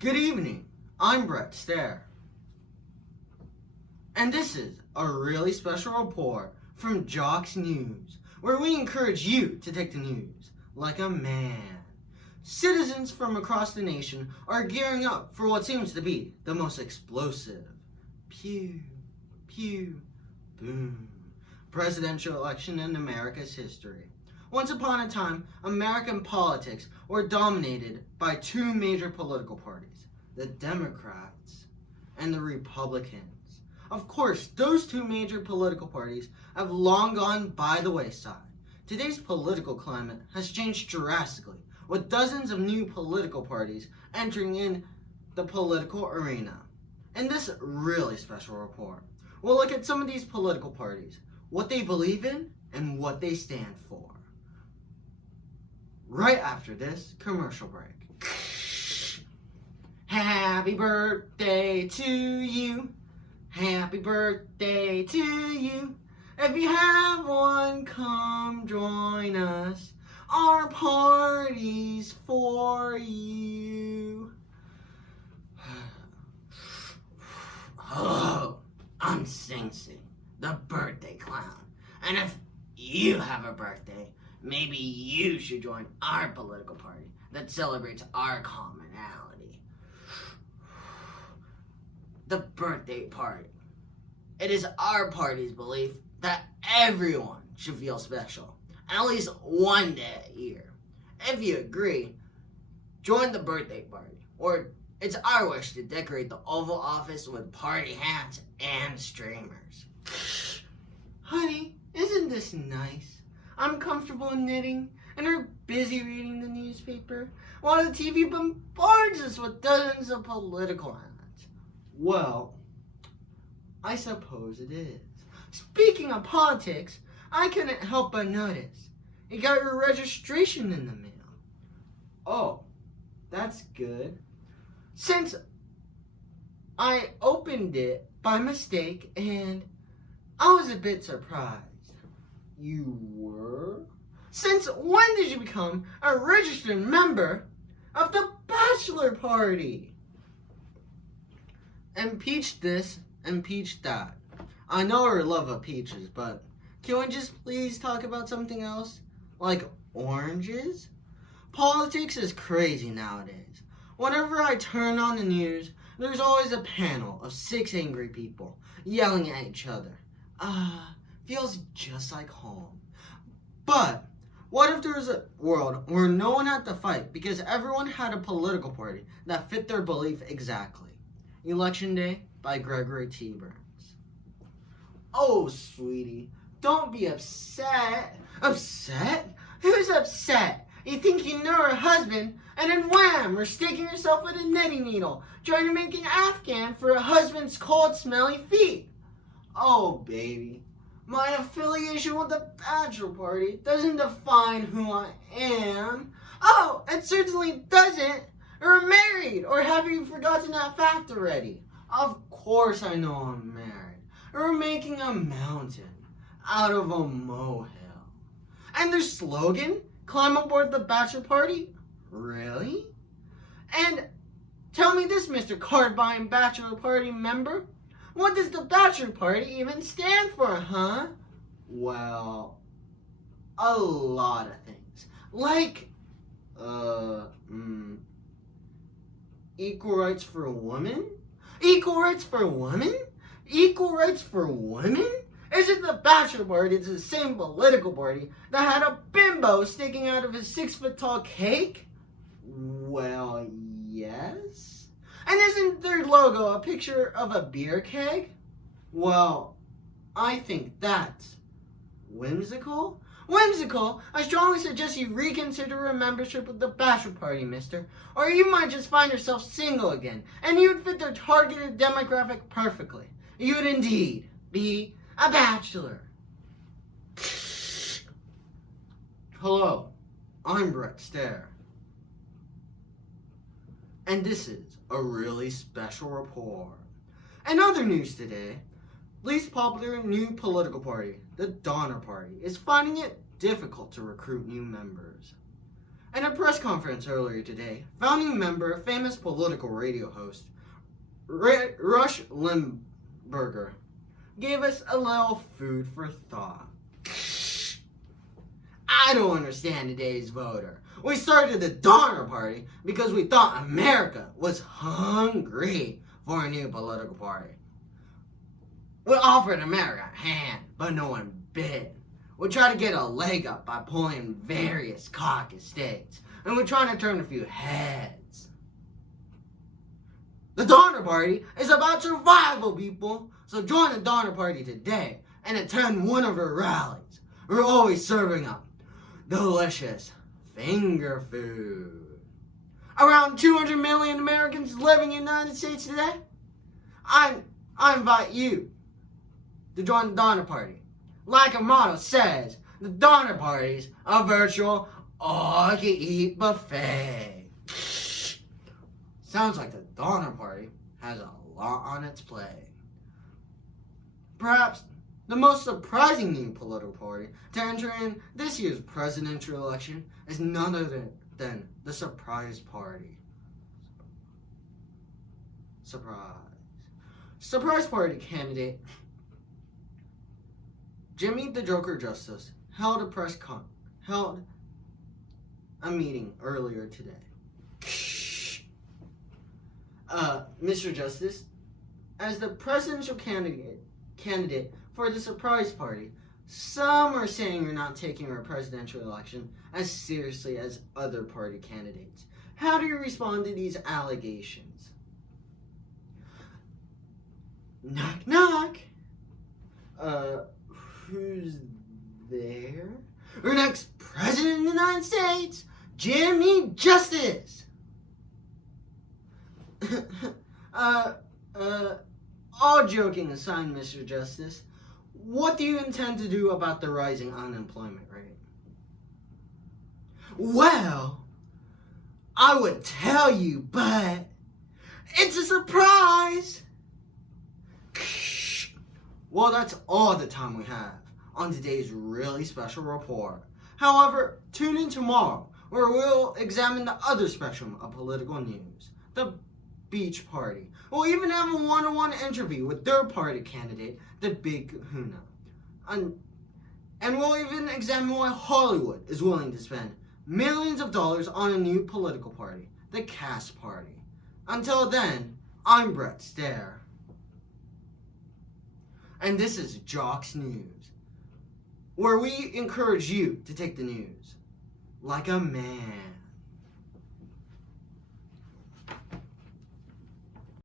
Good evening, I'm Brett Stair. And this is a really special report from Jock's News, where we encourage you to take the news like a man. Citizens from across the nation are gearing up for what seems to be the most explosive, pew, pew, boom, presidential election in America's history. Once upon a time, American politics were dominated by two major political parties, the Democrats and the Republicans. Of course, those two major political parties have long gone by the wayside. Today's political climate has changed drastically, with dozens of new political parties entering in the political arena. In this really special report, we'll look at some of these political parties, what they believe in, and what they stand for. Right after this commercial break. Happy birthday to you. Happy birthday to you. If you have one, come join us. Our party's for you. Hello, I'm Sing Sing, the birthday clown. And if you have a birthday, maybe you should join our political party that celebrates our commonality. The birthday party. It is our party's belief that everyone should feel special, at least one day a year. If you agree, join the birthday party, or it's our wish to decorate the Oval Office with party hats and streamers. Honey, isn't this nice? I'm comfortable knitting, and we're busy reading the newspaper, while the TV bombards us with dozens of political ads. Well, I suppose it is. Speaking of politics, I couldn't help but notice you got your registration in the mail. Oh, that's good. Since I opened it by mistake, and I was a bit surprised. You were? Since when did you become a registered member of the bachelor party? Impeach this, impeach that. I know our love of peaches, but can we just please talk about something else? Like oranges? Politics is crazy nowadays. Whenever I turn on the news, there's always a panel of 6 angry people yelling at each other. Feels just like home. But what if there was a world where no one had to fight because everyone had a political party that fit their belief exactly? Election Day by Gregory T. Burns. Oh, sweetie, don't be upset. Upset? Who's upset? You think you know her husband, and then wham, you're sticking yourself with a knitting needle, trying to make an Afghan for a husband's cold, smelly feet. Oh, baby. My affiliation with the bachelor party doesn't define who I am. Oh, it certainly doesn't. You're married, or have you forgotten that fact already? Of course I know I'm married. We're making a mountain out of a molehill. And their slogan, climb aboard the bachelor party? Really? And tell me this, Mr. Card-buying bachelor party member. What does the bachelor party even stand for, huh? Well, a lot of things. Like, equal rights for women? Equal rights for women? Equal rights for women? Isn't the bachelor party the same political party that had a bimbo sticking out of his 6-foot-tall cake? Well, yes. And isn't their logo a picture of a beer keg? Well, I think that's whimsical. Whimsical? I strongly suggest you reconsider a membership with the bachelor party, mister. Or you might just find yourself single again, and you'd fit their targeted demographic perfectly. You would indeed be a bachelor. Hello, I'm Brett Stair. And this is a really special report. In other news today, least popular new political party, the Donner Party, is finding it difficult to recruit new members. At a press conference earlier today, founding member, famous political radio host, Rush Limburger, gave us a little food for thought. I don't understand today's voter. We started the Donner Party because we thought America was hungry for a new political party. We offered America a hand, but no one bit. We tried to get a leg up by pulling various caucus states, and we're trying to turn a few heads. The Donner Party is about survival, people. So join the Donner Party today and attend one of our rallies. We're always serving up delicious finger food. Around 200 million Americans living in the United States today. I invite you to join the Donner Party. Like our motto says, the Donner Party's a virtual all-you-eat buffet. Sounds like the Donner Party has a lot on its plate. Perhaps the most surprising new political party to enter in this year's presidential election is none other than the Surprise Party. Surprise Party candidate Jimmy the Joker Justice held a meeting earlier today. Mr. Justice, as the presidential candidate for the Surprise Party, some are saying you're not taking our presidential election as seriously as other party candidates. How do you respond to these allegations? Knock, knock. Who's there? Our next president of the United States, Jimmy Justice. All joking aside, Mr. Justice, what do you intend to do about the rising unemployment rate? Well, I would tell you, but it's a surprise. Well, that's all the time we have on today's really special report. However, tune in tomorrow where we'll examine the other spectrum of political news, the Beach Party. We'll even have a one-on-one interview with their party candidate, the Big Kahuna. And we'll even examine why Hollywood is willing to spend millions of dollars on a new political party, the Cass Party. Until then, I'm Brett Stare. And this is Jocks News, where we encourage you to take the news like a man.